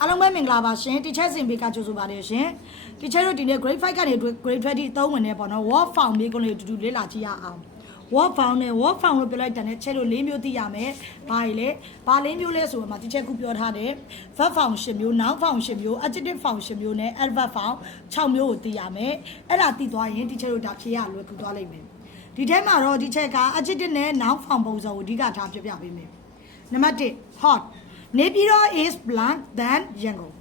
အားလုံးပဲမင်္ဂလာပါရှင် teacher စင်ပေးကကြိုဆိုပါတယ်ရှင် teacher တို့ဒီနေ့ grade 5ကနေ grade 20အသုံးဝင်နေပေါ့နော် word found လေးကိုလေးတူတူလေ့လာကြည့်ရအောင် word found နဲ့ word found လို့ပြောလိုက်တဲ့ချက်လို့၄မျိုးသိရမယ်ဘာကြီးလဲဘာ၄မျိုးလဲဆိုတော့မှ teacher ခုပြောထားတယ် verb found 10မျိုး noun found 10မျိုး adjective found 10မျိုးနဲ့ adverb found 6မျိုးကိုသိရမယ်အဲ့ဒါသိသွားရင် teacher တို့ဒါဖြေရလွယ်ကူသွားလိမ့်မယ်ဒီထဲမှာတော့ teacher က adjective နဲ့ noun found ပုံစံကိုအဓိကထားပြပြပေးမယ်နံပါတ်1 hot နေပြည်တော် is blank than ရန်ကုန်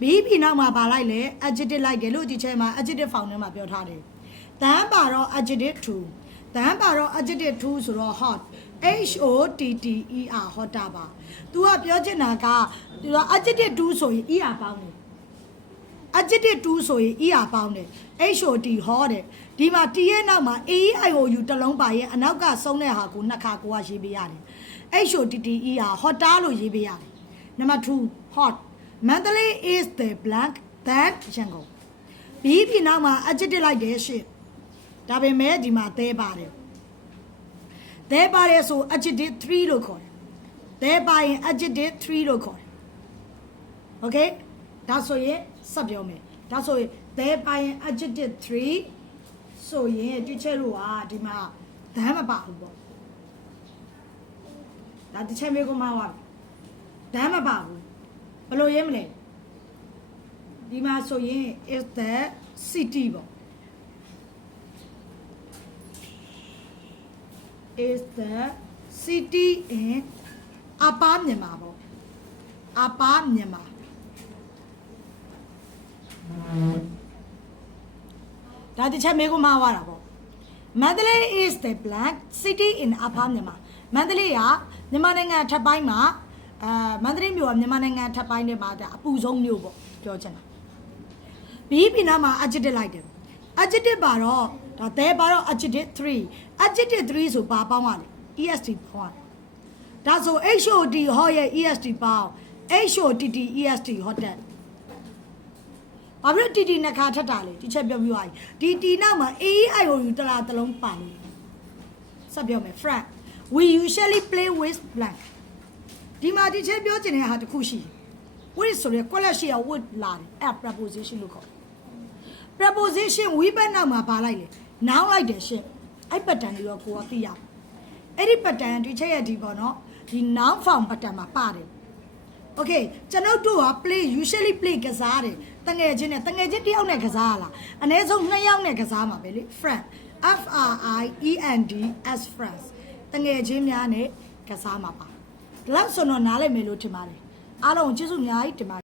ပြီးနောက်မှာပါလိုက်လေ adjective လိုက်တယ်လို့ဒီထဲမှာ adjective found ထဲမှာပြောထားတယ်တန်းပါတော့ adjective to တန်းပါတော့ adjective to ဆိုတော့ hot h o t t e r hot တာပါ तू ကပြောချင်တာက तू က adjective to ဆိုရင် er ပေါင်းတယ် adjective to ဆိုရင် er ပေါင်းတယ် h o t hot တယ်ဒီမှာ t ရဲ့နောက်မှာ a e i o u တစ်လုံးပါရင်အနောက်ကဆုံးတဲ့ဟာကိုနှစ်ခါကိုကရေးပေးရတယ်h o t t e r hot တာလို့ရေးပေးရတယ်နံပါတ်2 hot Mandalay is the blank that ရန်ကုန်ပြီးနောက်မှာ adjective လိုက်တယ်ရှင့်ဒါပေမဲ့ဒီမှာသဲပါတယ်သဲပါတယ်ဆို adjective 3လို့ခေါ်တယ်သဲပါရင် adjective 3လို့ခေါ်တယ် okay ဒါဆိုရင်စပ်ပြောမယ်ဒါဆိုရင်သဲပါရင် adjective 3ဆိုရင်ဒီချက်လို့ဟာဒီမှာဒမ်းမပါဘူးပေါ့ဒါတစ်ချက်မျိုးကမှပါဒမ်းမပါဘူးဘယ်လိုရေးမလဲဒီမှာဆိုရင် is the city ပေါ့ is the city in အပါမြန်မာပေါ့အပါမြန်မာဒါတစ်ချက်မေးခွန်းမှားသွားတာပေါ့ Mandalay is the blank city in အပါမြန်မာမန္တလေးကမြန်မာနိုင်ငံထပ်ပိုင်းမှာမန္တလေးမြို့ကမြန်မာနိုင်ငံထပ်ပိုင်းထဲမှာအပူဆုံးမြို့ပေါ့ပြောချင်တာပြီးနောက်မှာ adjective လိုက်တယ် adjective ပါတော့ဒါသဲပါတော့ adjective 3 adjective 3ဆိုပါပေါင်းပါလေ est ပေါင်းဒါဆို hot ဟောရဲ့ est ပေါင်း hot est hotel ဘာဖြစ်လို့ tt နှစ်ခါထပ်တာလဲဒီချက်ပြောပြသွားပြီဒီ t နောက်မှာ a e i o u တလားတစ်လုံးပါနေစပ်ပြောမယ် friend we usually play with blank ဒီမှာဒီချက်ပြောချင်တဲ့ဟာတစ်ခုရှိ with ဆိုရယ် quality ရှိရ with လာတယ်အဲ့ preposition လို့ခေါ်တယ် preposition we ဘက်နောက်မှာပါလိုက်လေ noun လိုက်တယ်ရှင့်အဲ့ pattern လေးတော့ကိုကသိရအောင်အဲ့ဒီ pattern ဒီချက်ရဲ့ဒီပေါ့နော်ဒီ noun form pattern မှာပါတယ် okay ကျွန်တော်တို့က play usually play ကစားတယ်တငယ်ချင်းနဲ့တငယ်ချင်းတစ်ယောက်နဲ့ကစားရလားအနည်းဆုံး2ယောက်နဲ့ကစားမှာပဲလေ friend f r i e n d s friends တငယ်ချင်းများနဲ့ကစားမှာပါဒီလောက်ဆိုတော့နားလည်မယ်လို့ထင်ပါတယ်အားလုံးကျေးဇူးအများကြီးတင်ပါတယ်